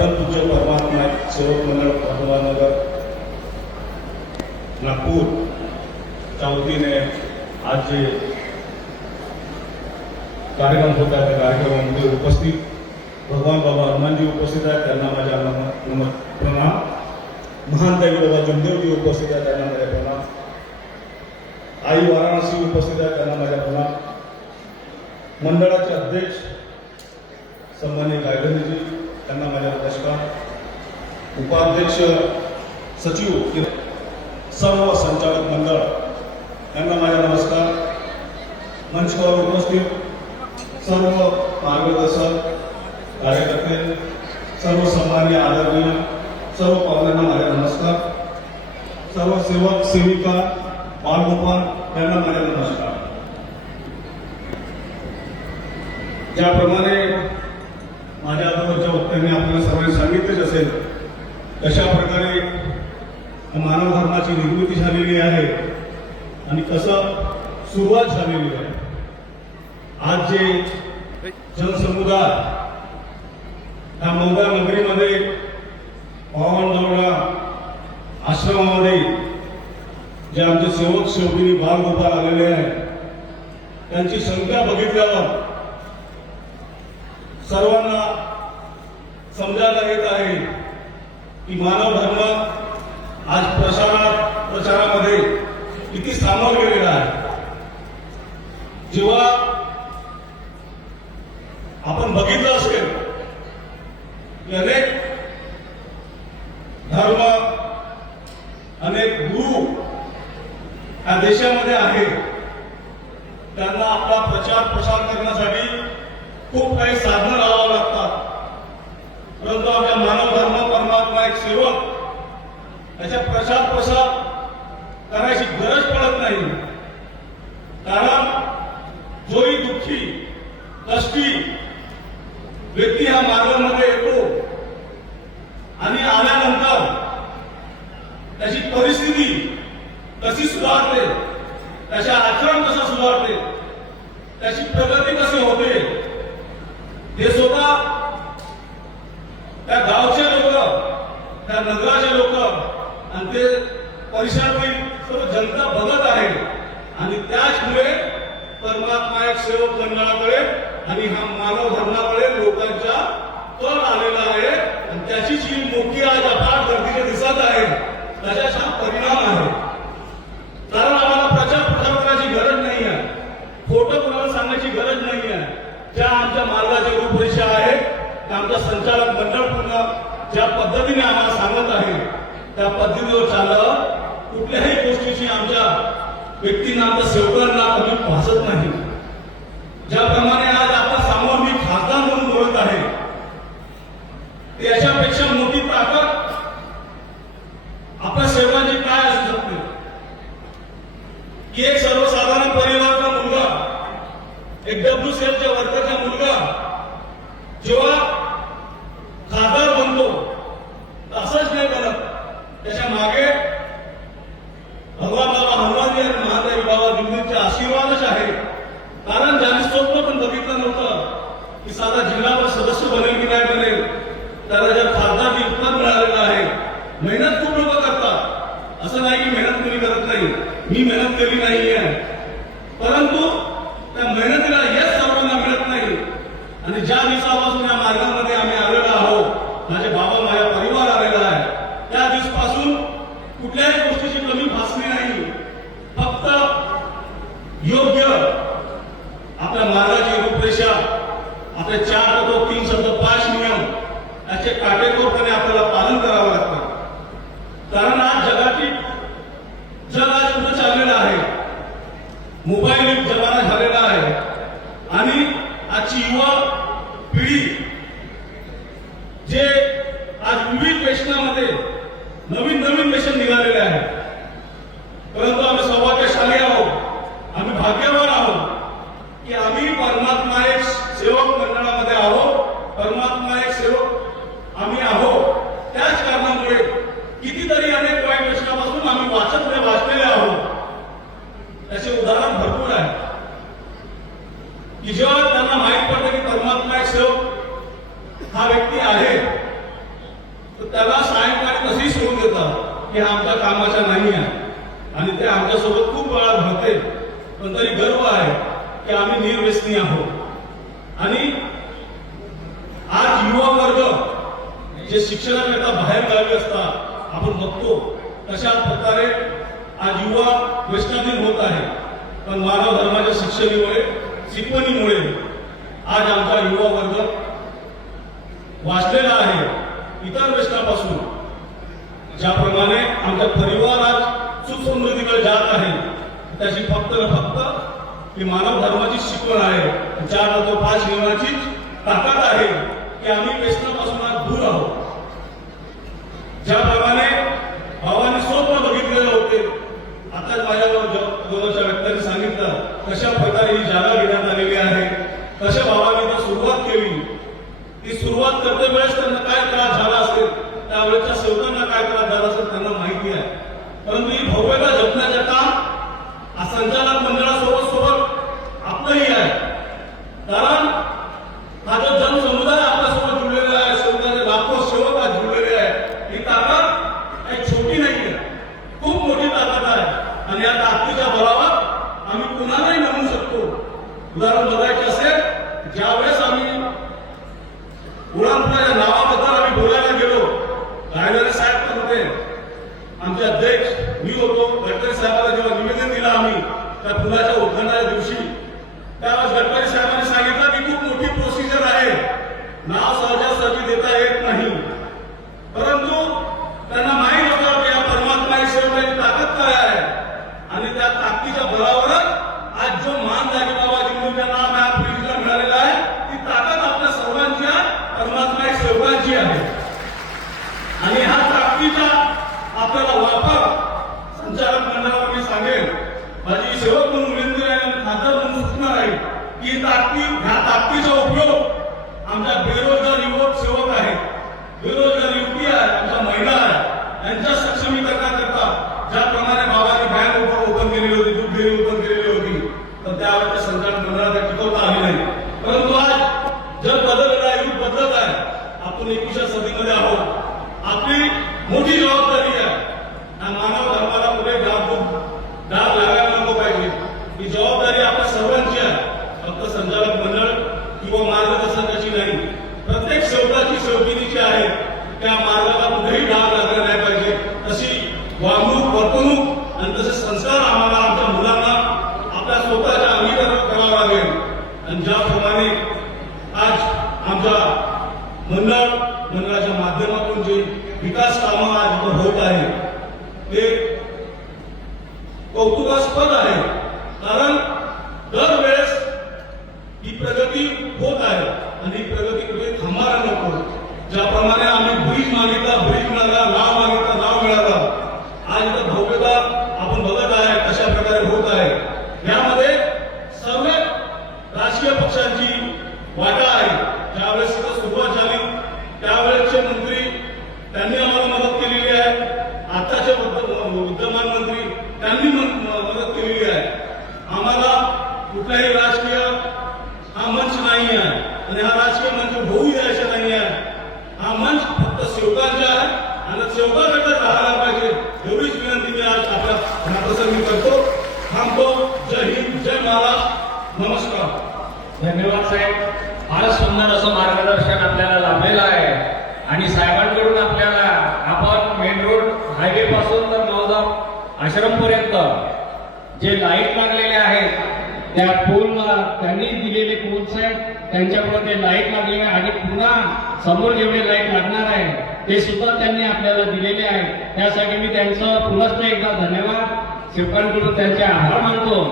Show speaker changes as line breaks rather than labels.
परम पूज्य परमात्मा सेवक मंडळ अहमदनगर नागपूरच्या वतीने आज जे कार्यक्रम होत आहे त्या कार्यक्रमामध्ये उपस्थित भगवान बाबा हनुमानजी उपस्थित आहेत त्यांना माझ्या नम प्रणाम. महान दैवी बाबा जुमदेवजी उपस्थित आहेत त्यांना माझ्या प्रणाम. आई वाराणसी उपस्थित आहेत त्यांना माझ्या प्रणाम. मंडळाचे अध्यक्ष सन्मान्य गायधनजी त्यांना माझ्या नमस्कार उपाध्यक्ष सचिव सर्व संचालक मंडळ यांना माझ्या नमस्कार. मंचावर उपस्थित सर्व मार्गदर्शक कार्यकर्ते सर्व सन्मान्य आदरणीय सर्व पाहुण्यांना माझ्या नमस्कार. सर्व सेवक सेविका बालगोपाल यांना माझ्या नमस्कार. ज्याप्रमाणे माझ्या अगोदरच्या वक्त्यांनी आपल्याला सर्वांनी सांगितलेच असेल कशा प्रकारे मानव धर्माची निर्मिती झालेली आहे आणि कसं सुरुवात झालेली आहे. आज जे जनसमुदाय ह्या मौदा नगरीमध्ये पावनदौडा आश्रमामध्ये जे आमचे सेवक सेवकिनी बालगोपाल आलेले आहेत त्यांची संख्या बघितल्यावर सर्वांना समजायला येत आहे की मानव धर्म आज प्रसारात प्रचारामध्ये किती सामोर गेलेला आहे. जेव्हा आपण बघितलं असेल की अनेक धर्म अनेक गुरु या देशामध्ये आहे त्यांना आपला प्रचार प्रसार करण्यासाठी खूप काही साधनं लावा लागतात परंतु आपल्या मानव धर्म परमात्मा एक सेवक त्याचा प्रसार करायची गरज पडत नाही. कारण जोही दुःखी कष्टी व्यक्ती हा मार्गामध्ये येतो आणि आल्यानंतर त्याची परिस्थिती कशी सुधारते त्याचे आचरण कसं सुधारते त्याची प्रगती कशी होते हे स्वतः त्या गावचे लोक त्या नगराचे लोक आणि ते परिसरातील सर्व जनता बघत आहे. आणि त्याचमुळे परमात्मा एक सेवक मंडळाकडे आणि हा मानव धर्माकडे लोकांच्या कल आलेला आहे. आणि त्याची जी मोठी आज अफाट गर्दीचे दिसत आहे त्याच्याचा परिणाम आहे. कारण आम्हाला प्रचार प्रसार करायची गरज नाही आहे. फोटो कोणाला सांगण्याची गरज नाही आहे. ज्या आमच्या मार्गाच्या रूपरेषा आहे त्या आमचा संचालक मंडळ पूर्ण ज्या पद्धतीने आम्हाला सांगत आहे त्या पद्धतीवर चाललं कुठल्याही गोष्टीची आमच्या व्यक्तींना आमच्या सेवकांना कमी भासत नाही. ज्याप्रमाणे आज आता सामोर मी खासदार म्हणून बोलत आहे ते याच्यापेक्षा मोठी ताकद आपल्या सेवकांची काय असू शकते? की एक सर्वसाधारण परिवाराचा मुलगा एक डब्ल्यू सेलच्या वर्गाचा मुलगा जेव्हा खासदार बनतो तर असंच नाही बनत त्याच्यामागे भगवान बाबा हनुमानजी आणि महादेव बाबा जुंदींचे आशीर्वादच आहे कारण ज्यांनी स्वप्न पण बघितलं नव्हतं की साधा जिल्हा परिषद सदस्य बनेल की नाही बनेल त्याला जर खासदार उत्पन्न मिळालेलं आहे मेहनत खूप लोक करतात असं नाही की मेहनत कोणी करत नाही मी मेहनत केली नाही आहे परंतु त्या मेहनतीला यश सर्वांना मिळत नाही आणि ज्या दिवसापासून या मार्गामध्ये आम्ही आलेलो आहोत माझे बाबा माझा परिवार आलेला आहे त्या दिवसापासून कुठल्याही गोष्टीची कमी भासली नाही फक्त योग्य आपल्या मार्गाची रूपरेषा आपले चार तत्व तीन शब्द पाच नियम याचे काटेकोरपणे आपल्याला पालन करावं लागतं कारण आज जगाची जग आज कुठं चाललेलं आहे मोबाईल युग जमाना झालेला आहे आणि आजची युवा पिढी जे आज विविध वेशनामध्ये नवीन नवीन वेशन निघालेले आहे परंतु आम्ही सौभाग्यशाली आहोत आम्ही भाग्यवान आहोत की आम्ही परमात्मा एक सेवक मंडळामध्ये आहोत परमात्मा एक सेवक आम्ही आहोत त्याच कारणामुळे कितीतरी अनेक वाईट व्यसनापासून आम्ही वाचत वाचलेले आहोत त्याचे उदाहरण भरपूर आहे की जेव्हा त्यांना माहीत पडतं की परमात्मा एक सेवक हा व्यक्ती आहे तर त्याला सायंकाळी तशी सोडून देतात की आमच्या कामाच्या नाही आहे आणि ते आमच्यासोबत खूप वेळा घडते पण तरी गर्व आहे की आम्ही निर्व्यसनी आहोत. आणि आज युवा वर्ग जे शिक्षणाकरता बाहेर गावी असतात आपण बघतो तशा प्रकारे आज युवा वैष्णवी होत आहे. पण मानव धर्माच्या शिक्षणीमुळे शिकवणीमुळे आज आमचा युवा वर्ग वाचलेला आहे. इतर वेष्टापासून ज्याप्रमाणे आमचा परिवार आज सुसमृद्धीकडे जात आहे त्याची फक्त फक्त ही मानव धर्माची शिकवण आहे. चार तो पाच नियमाची ताकद आहे की आम्ही व्यसनापासून आज दूर आहोत. ज्याप्रमाणे ওরা केलेली होती केलेली होती पण त्यावेळेच्या सरकार मंडळाला टिकवता आली नाही. परंतु आज जग बदललेलं आहे युग बदलत आहे. आपण एकविसच्या सदीमध्ये आहोत. आपली मोठी जबाबदारी आहे आणि मानव धर्माला पुढे डाग डाग लागायला नको पाहिजे ही जबाबदारी आपल्या सर्वांची आहे फक्त संचालक मंडळ किंवा मार्गदर्शकाची नाही प्रत्येक सेवकाची सेवकिनीची आहे त्या मार्गाला कुठेही डाग लागला नाही पाहिजे तशी वागणूक वर्तणूक आणि तसे संस्कार आम्हाला आमच्या मुलांना आपल्या स्वतःच्या अंगीकार करावा लागेल आणि ज्याप्रमाणे आज आमच्या मंडळ मंडळाच्या माध्यमातून जे विकास कामं आज होत आहे ते कौतुकास्पद आहे कारण दरवेळेस ही प्रगती होत आहे आणि ही प्रगती कुठे थांबायला नको ज्याप्रमाणे आम्ही ब्रिज मागितला ब्रिज मिळाला नाव मागितला नाव मिळाला आज इथं भव्यता आपण बघत आहे कशा प्रकारे होत आहे यामध्ये सर्व राजकीय पक्षांची वाटा आहे ज्यावेळेस इथं सुरुवात झाली त्यावेळेसचे मंत्री त्यांनी आम्हाला मदत केलेली आहे आताचे विद्य- विद्यमान मंत्री त्यांनी मन- मदत केलेली आहे आम्हाला कुठलाही राजकीय हा मंच नाही आहे आणि हा राजकीय मंच होऊ द्यायचा नाही आहे हा मंच फक्त सेवकांचा आहे. आणि सेवकाकडे राहायला पाहिजे. एवढीच विनंती मी आज आपल्या प्रसंगी करतो. थांबतो. जय हिंद. जय महाराज नमस्कार.
धन्यवाद साहेब. फारच सुंदर असं मार्गदर्शन आपल्याला लाभलेलं आहे. आणि साहेबांकडून आपल्याला आपण मेन रोड हायवे पासून तर नवदा आश्रमपर्यंत जे लाइट लागलेले आहेत त्या पोलला त्यांनी दिलेले पोल्स आहेत त्यांच्याकडे ते लाइट लागलेले आहे आणि पुन्हा समोर जेवढे लाइट लागणार आहे ते सुद्धा त्यांनी आपल्याला दिलेले आहे. त्यासाठी मी त्यांचं पुनश्च एकदा धन्यवाद. सेवकांकडून त्यांचे आभार मानतो.